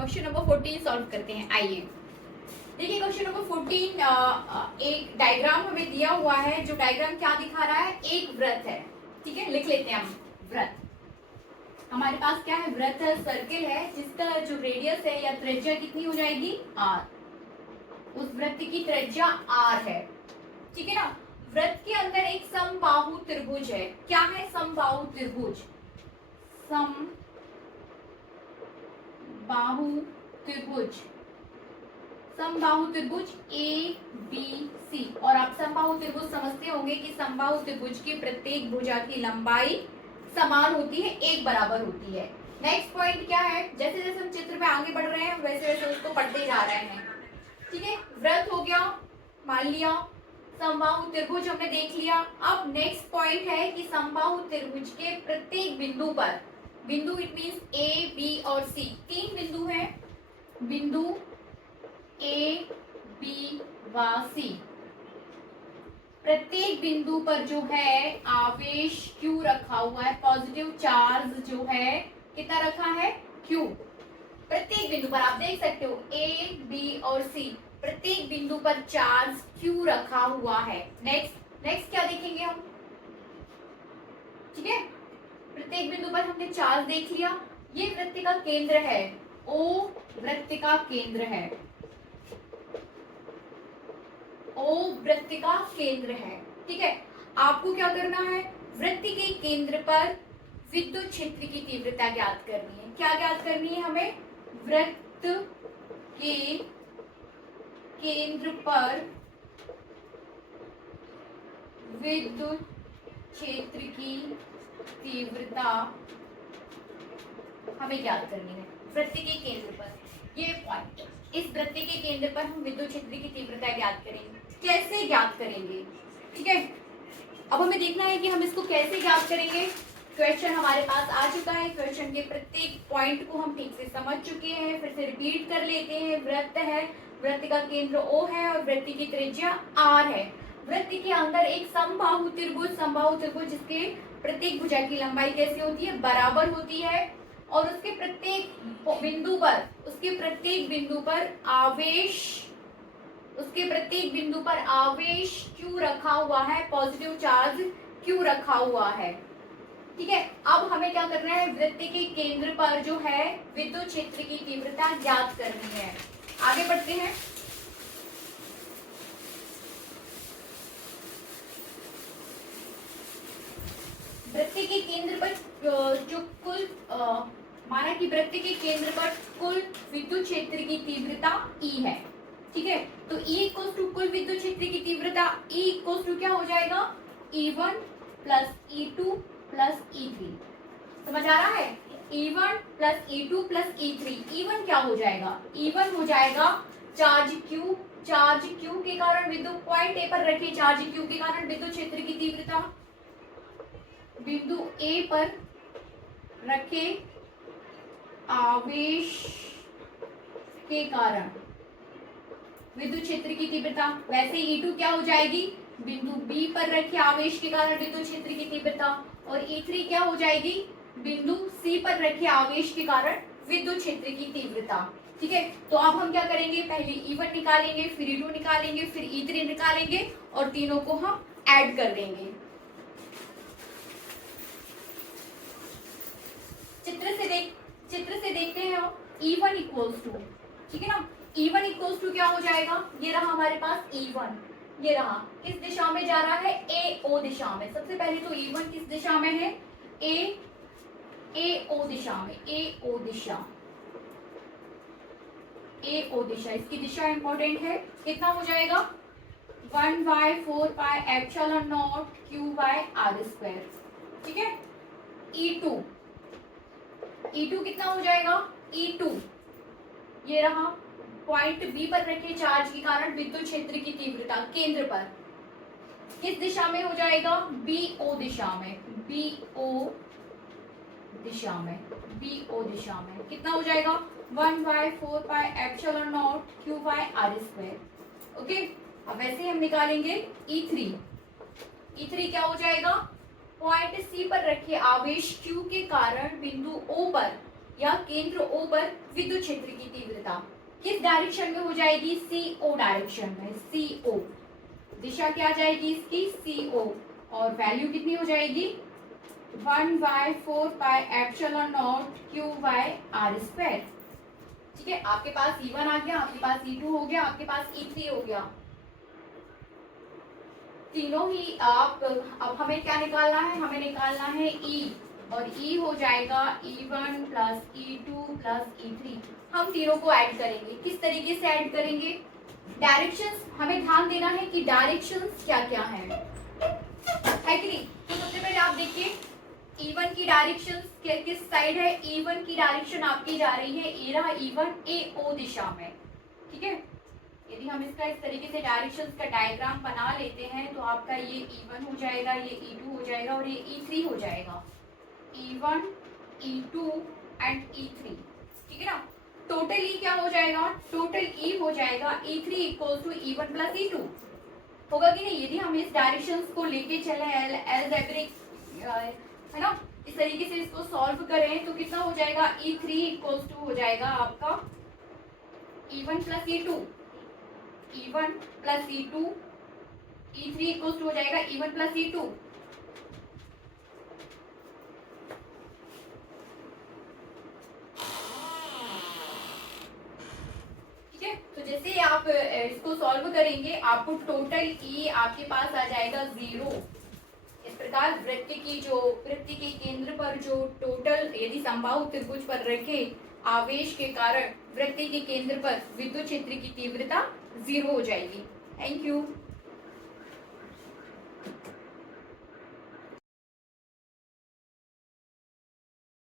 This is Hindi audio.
क्वेश्चन नंबर 14 सॉल्व करते हैं। आइए देखिए क्वेश्चन नंबर 14 एक डायग्राम हमें दिया हुआ है। जो डायग्राम क्या दिखा रहा है, एक वृत्त है। ठीक है, लिख लेते हैं हम वृत्त। हमारे पास क्या है, वृत्त है, सर्किल है, जिसका जो रेडियस है या त्रिज्या कितनी हो जाएगी, आर। उस वृत्त की त्रिज्या आर है। ठीक है ना। वृत्त के अंदर एक समबाहु त्रिभुज है। क्या है समबाहु त्रिभुज? समबाहु त्रिभुज, समबाहु त्रिभुज ए बी सी। और आप समबाहु त्रिभुज समझते होंगे कि समबाहु त्रिभुज की प्रत्येक भुजा की लंबाई समान होती है, एक बराबर होती है। नेक्स्ट पॉइंट क्या है, जैसे जैसे हम चित्र में आगे बढ़ रहे हैं वैसे वैसे उसको पढ़ते जा रहे हैं। ठीक है, वृत्त हो गया, मान लिया, समबाहु त्रिभुज हमने देख लिया। अब नेक्स्ट पॉइंट है कि समबाहु त्रिभुज के प्रत्येक बिंदु पर, बिंदु इट मींस ए बी और सी, तीन बिंदु हैं, बिंदु ए बी व सी। प्रत्येक बिंदु पर जो है आवेश Q रखा हुआ है, पॉजिटिव चार्ज जो है कितना रखा है, Q। प्रत्येक बिंदु पर आप देख सकते हो ए बी और सी, प्रत्येक बिंदु पर चार्ज Q रखा हुआ है। नेक्स्ट नेक्स्ट क्या देखेंगे हम? ठीक है, प्रत्येक बिंदु पर हमने चार्ज देख लिया। ये वृत्त का केंद्र है, O वृत्त का केंद्र है, O वृत्त का केंद्र है। ठीक है, आपको क्या करना है, वृत्त के केंद्र पर विद्युत क्षेत्र की तीव्रता ज्ञात करनी है। क्या ज्ञात करनी है हमें? वृत्त के केंद्र पर विद्युत क्षेत्र की तीव्रता हमें ज्ञात करनी है। वृत्त के केंद्र पर, ये पॉइंट, इस वृत्त के केंद्र पर हम विद्युत क्षेत्र की तीव्रता ज्ञात करेंगे। कैसे ज्ञात करेंगे? ठीक है, अब हमें देखना है कि हम इसको कैसे ज्ञात करेंगे। क्वेश्चन हमारे पास आ चुका है, क्वेश्चन के प्रत्येक पॉइंट को हम ठीक से समझ चुके हैं। फिर से रिपीट कर लेते हैं। वृत्त है, वृत्त का केंद्र O है और वृत्त की त्रिज्या R है। वृत्त के अंदर एक समबाहु त्रिभुज, समबाहु त्रिभुज जिसके प्रत्येक भुजा की लंबाई कैसी होती है, बराबर होती है। और उसके प्रत्येक बिंदु पर, उसके प्रत्येक बिंदु पर आवेश, उसके प्रत्येक बिंदु पर आवेश Q रखा हुआ है, पॉजिटिव चार्ज Q रखा हुआ है। ठीक है, अब हमें क्या करना है, वृत्त के केंद्र पर जो है विद्युत क्षेत्र की तीव्रता ज्ञात करनी है। आगे बढ़ते हैं। वृत्त के केंद्र पर जो कुल माना कि वृत्त के केंद्र पर कुल विद्युत क्षेत्र की तीव्रता E है। ठीक है, तो E इक्वल्स टू कुल विद्युत क्षेत्र की तीव्रता, E इक्वल्स टू क्या हो जाएगा, E1 plus E2 plus E3। समझ आ रहा है? E1 plus E2 plus E3। E1 क्या हो जाएगा, E1 हो जाएगा चार्ज Q, चार्ज Q के कारण विद्युत पॉइंट ए पर रखे चार्ज Q के कारण विद्युत क्षेत्र की तीव्रता, बिंदु A पर रखे आवेश के कारण विद्युत क्षेत्र की तीव्रता। वैसे E2 क्या हो जाएगी, बिंदु B पर रखे आवेश के कारण विद्युत क्षेत्र की तीव्रता। और E3 क्या हो जाएगी, बिंदु C पर रखे आवेश के कारण विद्युत क्षेत्र की तीव्रता। ठीक है, तो अब हम क्या करेंगे, पहले E1 निकालेंगे, फिर E2 निकालेंगे, फिर E3 निकालेंगे और तीनों को हम ऐड कर देंगे। चित्र से देखते हैं हम। E1 इक्वल्स टू, ठीक है ना, E1 इक्वल्स टू क्या हो जाएगा, ये रहा हमारे पास E1, ये रहा, किस दिशा में जा रहा है, AO दिशा में। सबसे पहले तो E1 किस दिशा में है, AO दिशा में, AO दिशा, AO दिशा, इसकी दिशा इंपॉर्टेंट है। कितना हो जाएगा, 1/4 pi epsilon naught Q by R square. ठीक है, E2 कितना हो जाएगा, E2 ये रहा, पॉइंट बी पर रखे चार्ज के कारण विद्युत क्षेत्र की तीव्रता केंद्र पर किस दिशा में हो जाएगा, BO दिशा में, BO दिशा में, BO दिशा में। कितना हो जाएगा, 1/4 pi epsilon naught Q by R square. Okay, अब वैसे हम निकालेंगे E3 क्या हो जाएगा, पॉइंट सी पर रखे आवेश Q के कारण बिंदु O पर या केंद्र O पर विद्युत क्षेत्र की तीव्रता किस डायरेक्शन में हो जाएगी? CO डायरेक्शन में। CO दिशा क्या जाएगी इसकी? CO। और वैल्यू कितनी हो जाएगी? 1/4πε0 Q/r²। ठीक है, आपके पास E1 आ गया, आपके पास E2 हो गया, आपके पास E3 हो गया। तीनों ही आप, अब हमें क्या निकालना है? हमें निकालना है E, और E हो जाएगा E1 plus E2 plus E3। हम तीनों को ऐड करेंगे। किस तरीके से ऐड करेंगे? डायरेक्शंस, हमें ध्यान देना है कि डायरेक्शंस क्या क्या है कि नहीं। तो सबसे पहले आप देखिए E1 की डायरेक्शन किस साइड है? E1 की डायरेक्शन आपकी जा रही है ए रहा E1 AO दिशा में। ठीक है, यदि हम इसका इस तरीके से डायरेक्शंस का डायग्राम बना लेते हैं तो आपका ये E1 हो जाएगा, ये E2 हो जाएगा और ये E3 हो जाएगा। E1, E2 and E3। ठीक है ना। टोटल E क्या हो जाएगा? टोटल E हो जाएगा E3 equal to E1 plus E2। होगा कि नहीं? यदि हम इस डायरेक्शंस को लेके चले अलजेब्रिक, है ना, इस तरीके से इसको सॉल्व करें तो कितना हो जाएगा? E3 इक्वल्स टू हो जाएगा आपका E1 plus E2, E1 plus E2, E3 equals to हो जाएगा E1 प्लस E2। ठीक है, तो जैसे आप इसको सॉल्व करेंगे आपको टोटल E आपके पास आ जाएगा 0। इस प्रकार वृत्त के केंद्र पर जो टोटल, यदि समबाहु त्रिभुज पर रखे आवेश के कारण वृत्त के केंद्र पर विद्युत क्षेत्र की तीव्रता 0 हो जाएगी। Thank you.